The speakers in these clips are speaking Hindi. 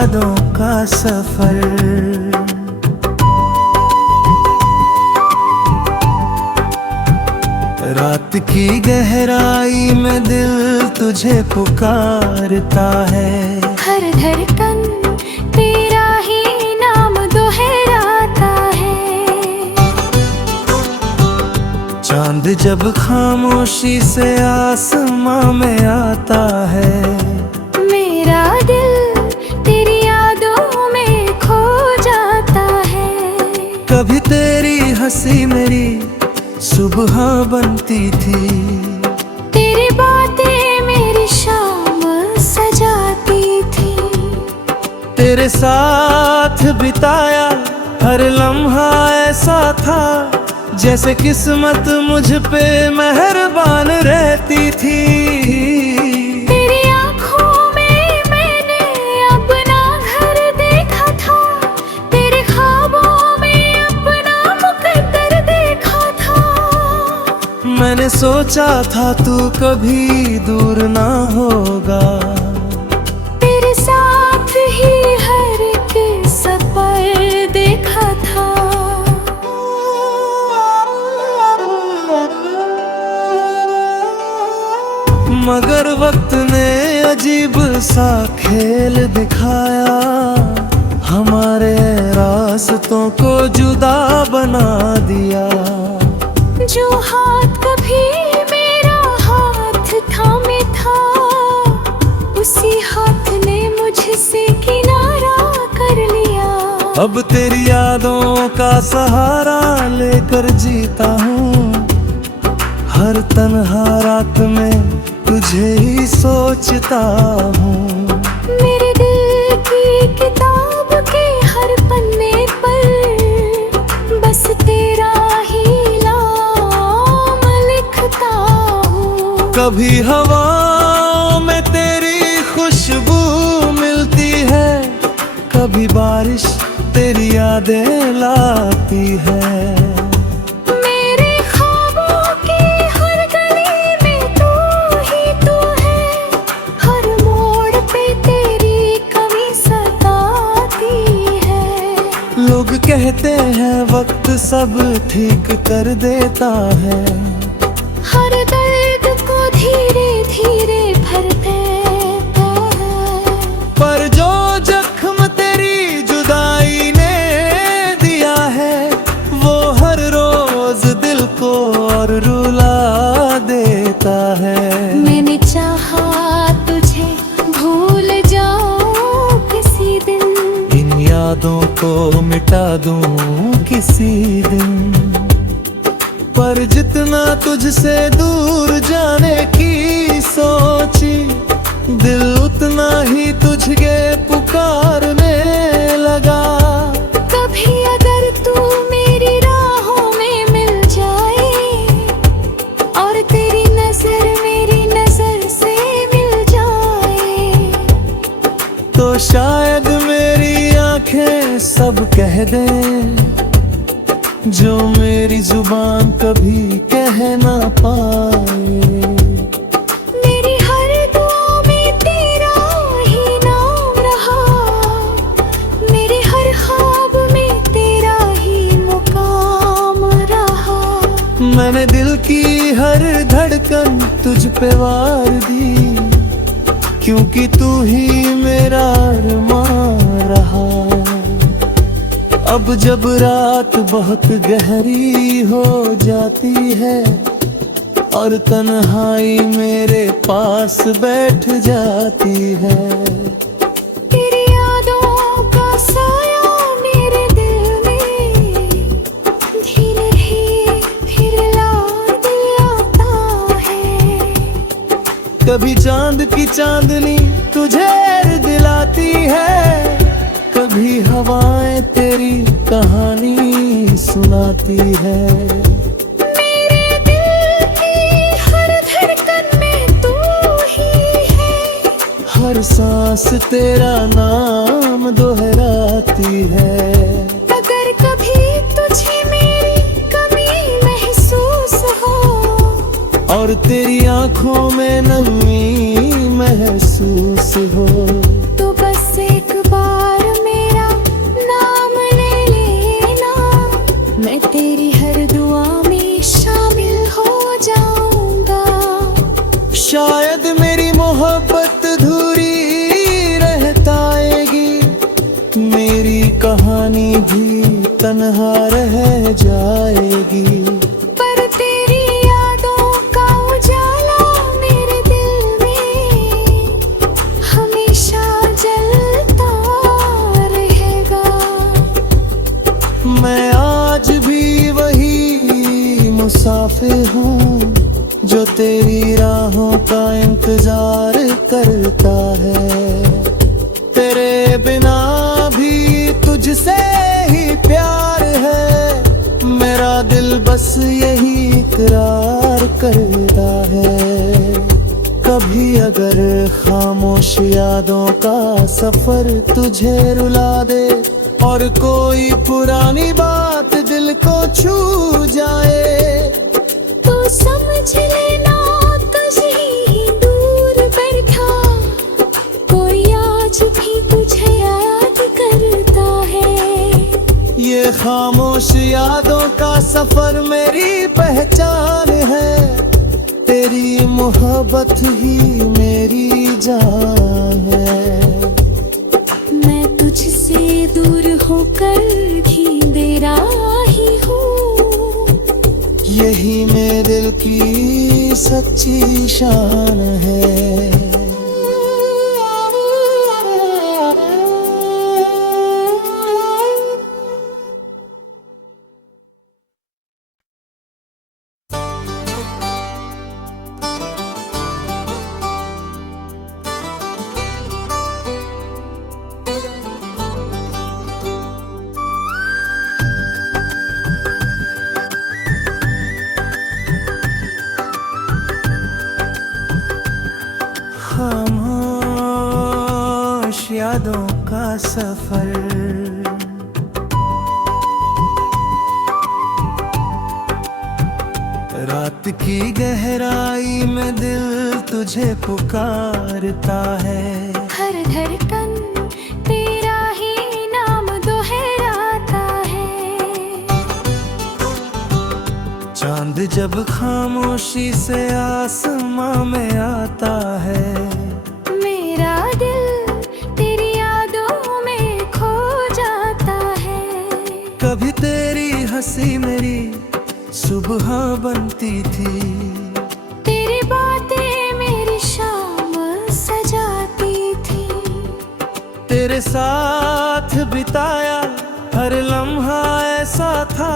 यादों का सफर। रात की गहराई में दिल तुझे पुकारता है। हर धड़कन तेरा ही नाम दोहराता है। चांद जब खामोशी से आसमां में आता है, मेरा दिल तेरी यादों में खो जाता है। कभी तेरी हंसी मेरी सुबह बनती थी, तेरी बातें मेरी शाम सजाती थी। तेरे साथ बिताया हर लम्हा ऐसा था जैसे किस्मत मुझ पे मेहरबान रहती थी। तेरी आँखों में मैंने अपना घर देखा था, तेरे ख्वाबों में अपना मुकद्दर देखा था। मैंने सोचा था तू कभी दूर ना होगा, तेरे साथ ही हर एक सफर देखा था। मगर वक्त ने अजीब सा खेल दिखाया, हमारे रास्तों को जुदा बना दिया। जो हाथ कभी मेरा हाथ थामे था, उसी हाथ ने मुझसे किनारा कर लिया। अब तेरी यादों का सहारा लेकर जीता हूँ, हर तन्हा रात में तुझे ही सोचता हूँ। मेरे दिल की किताब के हर पन्ने पर बस तेरा ही नाम लिखता हूँ। कभी हवाओं में तेरी खुशबू मिलती है, कभी बारिश तेरी यादें लाती है। मेरे ख्वाबों की हर गली में तू ही तू है, हर मोड़ पे तेरी कमी सताती है। लोग कहते हैं वक्त सब ठीक कर देता है, हर दर्द को धीरे धीरे भर देता है। पर जो जख्म तेरी जुदाई ने दिया है, वो हर रोज दिल को और रुला देता है। मैंने चाहा तुझे भूल जाऊं किसी दिन, इन यादों को मिटा दूं किसी दिन, पर जितना तुझसे दूर जाने की सोची, दिल उतना ही तुझके पुकारने लगा। कभी अगर तू मेरी राहों में मिल जाए और तेरी नजर मेरी नजर से मिल जाए, तो शायद मेरी आंखें सब कह दें जो मेरी जुबान कभी कह ना पाए। मेरी हर दुआ में तेरा ही नाम रहा, मेरे हर ख्वाब में तेरा ही मुकाम रहा। मैंने दिल की हर धड़कन तुझ पे वार दी, क्योंकि तू ही मेरा अरमान रहा। अब जब रात बहुत गहरी हो जाती है और तन्हाई मेरे पास बैठ जाती है, तेरी यादों का साया मेरे दिल में धीरे ही फिर लाड आता है। कभी चांद की चांदनी तुझे दिलाती है, कभी हवाएं तेरी कहानी सुनाती है। मेरे दिल की हर धड़कन में तू ही है, हर सांस तेरा नाम दोहराती है। अगर कभी तुझे मेरी कमी महसूस हो और तेरी आंखों में नमी महसूस हो, तो बस एक बार मेरा नाम ले लेना, मैं तेरी हर दुआ में शामिल हो जाऊंगा। शायद मेरी मोहब्बत अधूरी रह जाएगी, मेरी कहानी भी तन्हा रह जाएगी। पर तेरी यादों का उजाला मेरे दिल में हमेशा जलता रहेगा। मैं आज भी वही मुसाफिर हूँ जो तेरी राहों का इंतजार करता है। तेरे बिना भी तुझसे ही प्यार है, मेरा दिल बस यही इकरार करता है। कभी अगर खामोश यादों का सफर तुझे रुला दे और कोई पुरानी बात दिल को छू जाए, तो समझ लेना तुझे ही दूर बैठा कोई आज भी तुझे याद करता है। ये खामोश यादों का सफर मेरी पहचान है, तेरी मोहब्बत ही मेरी जान है। मैं तुझसे दूर होकर भी तेरा ही हूँ, यही मेरे दिल की सच्ची शान है। खामोश यादों का सफर, रात की गहराई में दिल तुझे पुकारता है। हर धड़कन तेरा ही नाम दोहराता है। चांद जब खामोशी से आसमां में आता है, मेरा दिल तेरी यादों में खो जाता है। कभी तेरी हंसी मेरी सुबह बनती थी, तेरी बातें मेरी शाम सजाती थी। तेरे साथ बिताया हर लम्हा ऐसा था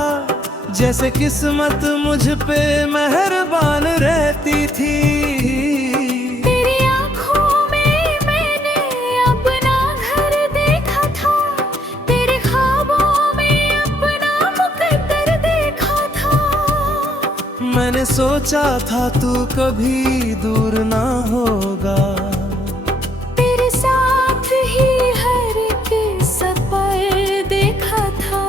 जैसे किस्मत मुझ पे मेहरबान रहती थी। तेरी आँखों में मैंने अपना घर देखा था, तेरे ख्वाबों में अपना मुकद्दर देखा था। मैंने सोचा था तू कभी दूर ना होगा, तेरे साथ ही हर एक सफर देखा था।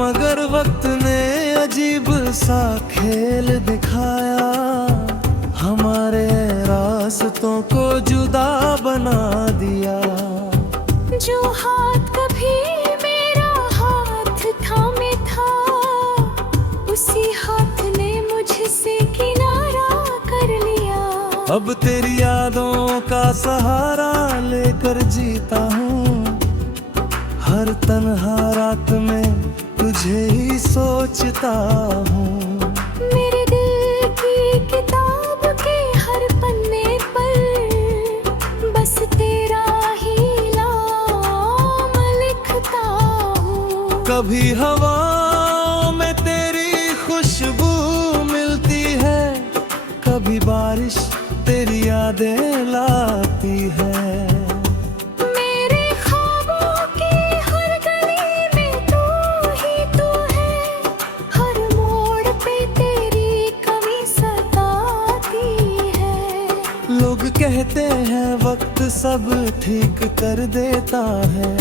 मगर वक्त ने अजीब सा खेल दिखाया, हमारे रास्तों को जुदा बना दिया। जो हाथ कभी मेरा हाथ थामे था, उसी हाथ ने मुझसे किनारा कर लिया। अब तेरी यादों का सहारा लेकर जीता हूँ, हर तन्हा रात में तुझे ही सोचता हूँ। मेरे दिल की किताब के हर पन्ने पर बस तेरा ही नाम लिखता हूँ। कभी हवाओं में तेरी खुशबू मिलती है, कभी बारिश तेरी यादें लाती है। मेरे ख्वाबों की हर गली में तू ही तू है, हर मोड़ पे तेरी कमी सताती है। लोग कहते हैं वक्त सब ठीक कर देता है,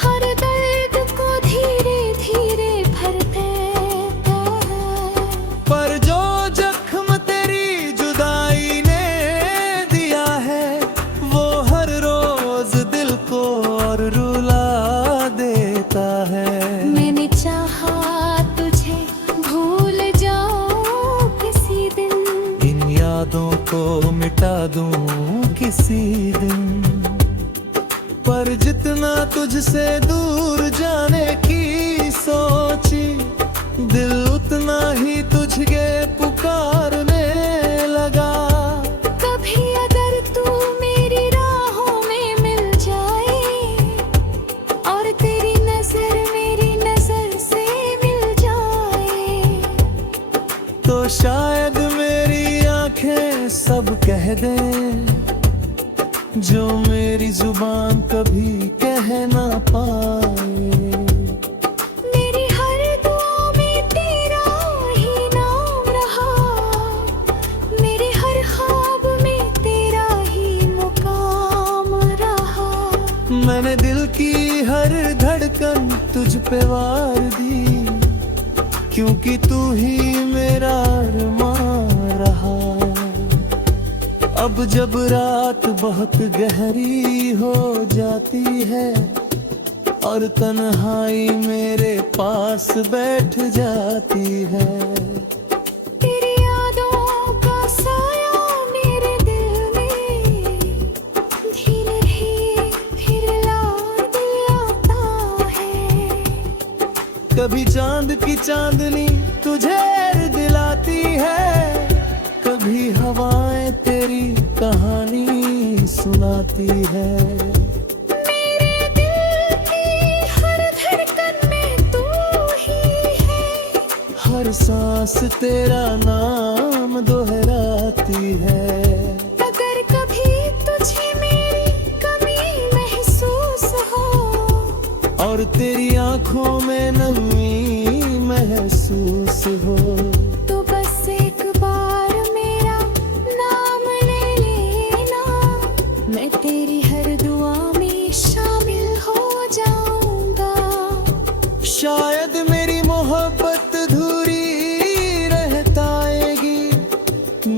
हर दर्द को धीरे धीरे भर देता है। पर जो जख्म तुझसे दूर जाने की सोची, दिल उतना ही तुझे पुकारने लगा। कभी अगर तू मेरी राहों में मिल जाए और तेरी नजर मेरी नजर से मिल जाए, तो शायद मेरी आंखें सब कह दें जो मेरी जुबान कभी कह ना पाए। मेरी हर दुआ में तेरा ही नाम रहा, मेरे हर ख्वाब में तेरा ही मुकाम रहा। मैंने दिल की हर धड़कन तुझ पे वार दी, क्योंकि तू ही मेरा अरमान रहा। अब जब रात बहुत गहरी हो जाती है और तन्हाई मेरे पास बैठ जाती है, तेरी यादों का साया मेरे दिल में धीरे ही फिर याद आता है। कभी चांद की चांदनी तुझे दिलाती है, कभी हवाएं तेरी कहानी सुनाती है। मेरे दिल की हर धड़कन में तू ही है, हर सांस तेरा नाम दोहराती है। अगर कभी तुझे मेरी कमी महसूस हो और तेरी आंखों में नमी महसूस हो, तो बस एक बार मेरा नाम ले लेना, मैं तेरी हर दुआ में शामिल हो जाऊंगा। शायद मेरी मोहब्बत अधूरी रह जाएगी,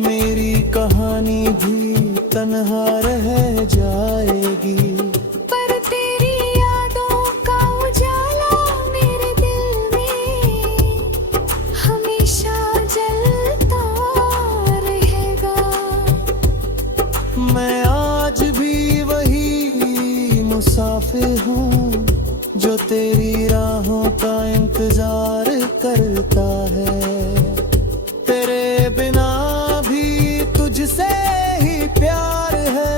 मेरी कहानी भी तन्हा रह जाएगी। पर तेरी यादों का उजाला मेरे दिल में हमेशा जलता रहेगा। मैं आज भी वही मुसाफिर हूँ जो तेरी राहों का इंतजार करता है। तेरे बिना भी तुझसे ही प्यार है,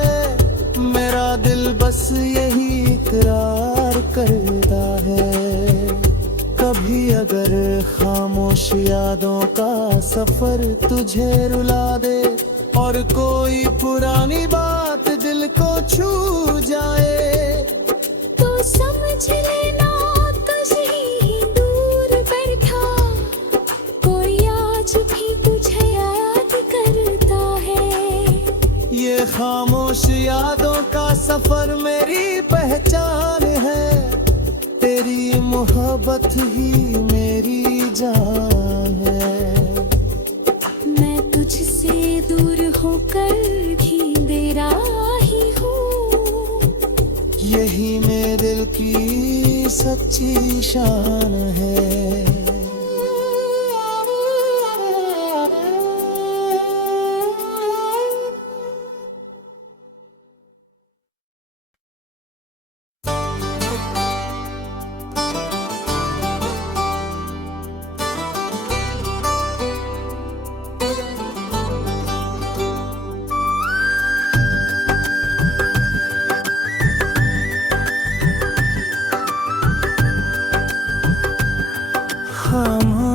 मेरा दिल बस यही इकरार करता है। कभी अगर खामोश यादों का सफर तुझे रुला दे और कोई पुरानी बात दिल को छू जाए, तो समझ लेना तुझे ही दूर बैठा कोई आज भी तुझे याद करता है। ये खामोश यादों का सफर मेरी पहचान है, तेरी मोहब्बत ही मेरी जान है। मैं तुझसे दूर होकर भी तेरा ही हूँ, यही मेरे दिल की सच्ची शान है।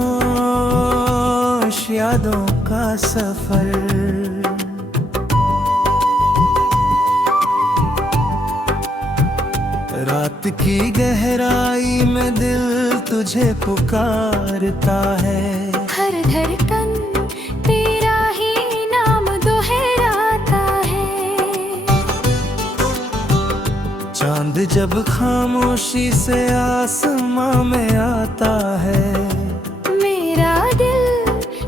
खामोश यादों का सफर, रात की गहराई में दिल तुझे पुकारता है। हर धड़कन तेरा ही नाम दोहराता है। चांद जब खामोशी से आसमां में आता है, मेरा दिल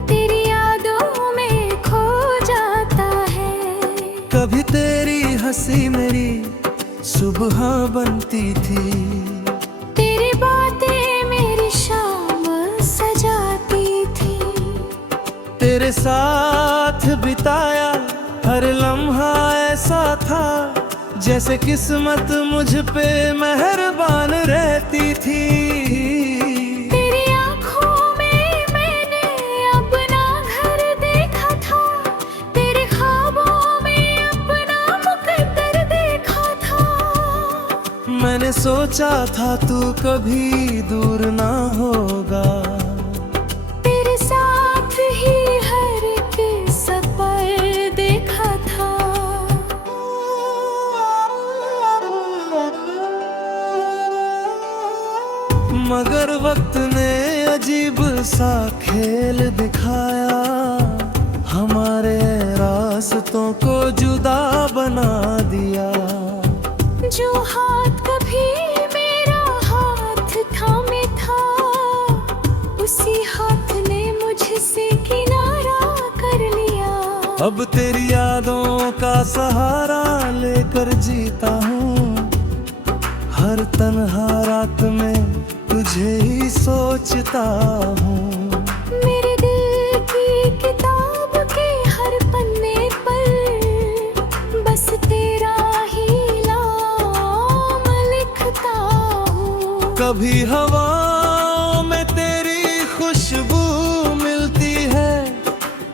तेरी यादों में खो जाता है। कभी तेरी हंसी मेरी सुबह बनती थी, तेरी बातें मेरी शाम सजाती थी। तेरे साथ बिताया हर लम्हा ऐसा था जैसे किस्मत मुझ पे मेहरबान रहती थी। तेरी आँखों में मैंने अपना घर देखा था, तेरे ख्वाबों में अपना मुकद्दर देखा था। मैंने सोचा था तू कभी दूर ना होगा, तेरे साथ ही हर एक सफर देखा था। मगर वक्त ने अजीब सा खेल दिखाया, हमारे रास्तों को जुदा बना दिया। जो हाथ कभी मेरा हाथ थामे था, उसी हाथ ने मुझसे किनारा कर लिया। अब तेरी यादों का सहारा लेकर जीता हूँ, हर तन्हा रात में तुझे ही सोचता हूँ। मेरे दिल की किताब के हर पन्ने पर बस तेरा ही नाम लिखता हूँ। कभी हवाओं में तेरी खुशबू मिलती है,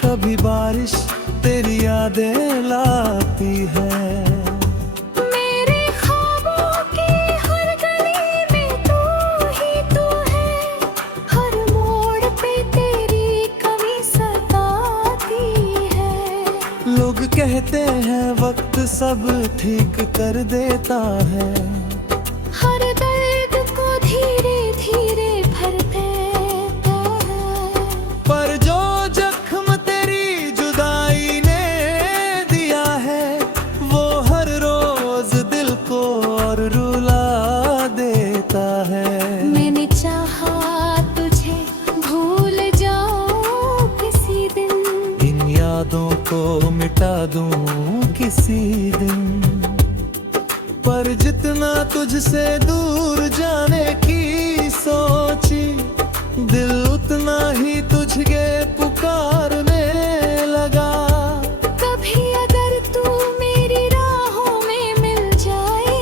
कभी बारिश तेरी यादें लाती है। मेरे ख्वाबों की हर गली में तू ही तू है, हर मोड़ पे तेरी कमी सताती है। लोग कहते हैं वक्त सब ठीक कर देता है, हर दर्द को धीरे धीरे भर देता है। पर जो जख्म तेरी जुदाई ने दिया है, वो हर रोज दिल को और रुला देता है। मैंने चाहा तुझे भूल जाऊं किसी दिन, इन यादों को मिटा दूं किसी दिन, पर जितना तुझसे दूर जाने की सोची, दिल उतना ही तुझे पुकारने लगा। कभी अगर तू मेरी राहों में मिल जाए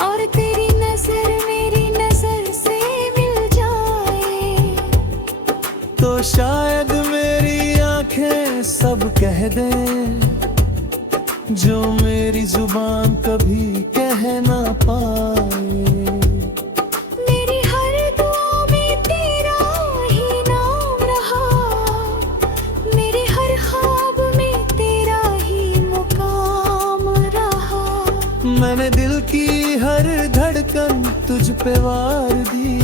और तेरी नजर मेरी नजर से मिल जाए, तो शायद मेरी आंखें सब कह दें जो मेरी जुबान कभी कह ना पाए। मेरी हर दुआ में तेरा ही नाम रहा, मेरे हर ख्वाब में तेरा ही मुकाम रहा। मैंने दिल की हर धड़कन तुझ पे वार दी,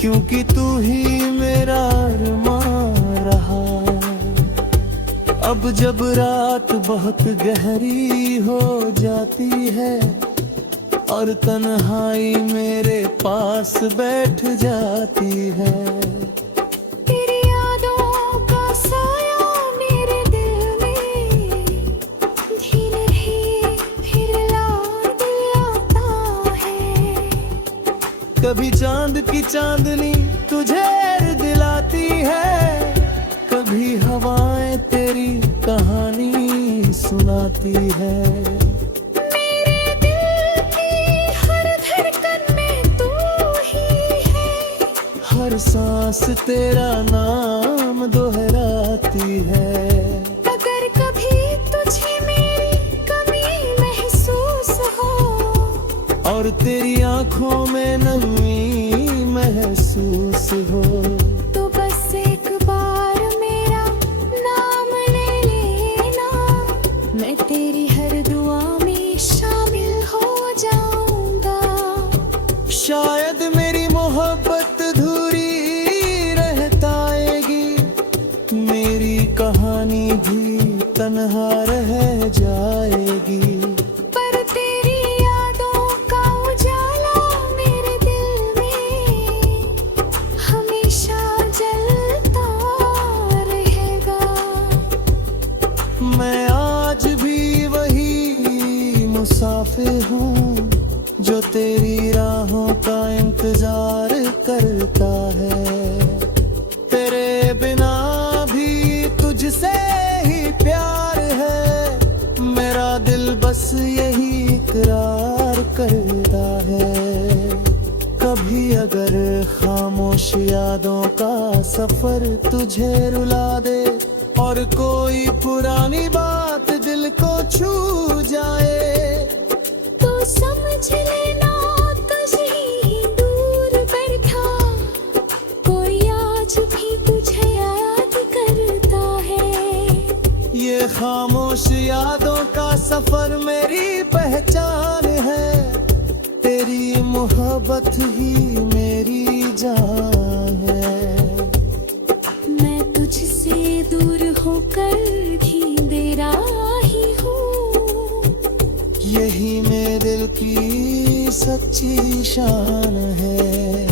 क्योंकि तू ही मेरा अरमान रहा। अब जब रात बहुत गहरी हो जाती है और तन्हाई मेरे पास बैठ जाती है, तेरी यादों का साया मेरे दिल में धीरे ही फिर आता है। कभी चांद की चांदनी तुझे दिलाती है, कभी हवाएं तेरी कहानी सुनाती है। मेरे दिल की हर धड़कन में तू ही है, हर सांस तेरा नाम दोहराती है। अगर कभी तुझे मेरी कमी महसूस हो और तेरी आंखों में नमी महसूस हो, तो बस एक बार मेरा नाम ले लेना, मैं तेरी हर दुआ में शामिल हो जाऊंगा। शायद मेरी मोहब्बत अधूरी रह जाएगी, मेरी कहानी भी तन्हा रह जाएगी। पर तेरी यादों का उजाला मेरे दिल में हमेशा जलता रहेगा। मैं आज भी वही मुसाफिर हूँ जो तेरी राहों का इंतजार करता है। तेरे बिना भी तुझसे ही प्यार है, मैं मेरा दिल बस यही इकरार करता है। कभी अगर खामोश यादों का सफर तुझे रुला दे और कोई पुरानी बात दिल को छू जाए, तो समझ लेना तुझे ही दूर बैठा कोई आज भी तुझे याद करता है। ये खामोश यादों का सफर मेरी पहचान है, तेरी मोहब्बत ही मेरी जान है। मैं तुझसे दूर होकर भी तेरा ही हूँ, यही मेरे दिल की सच्ची शान है।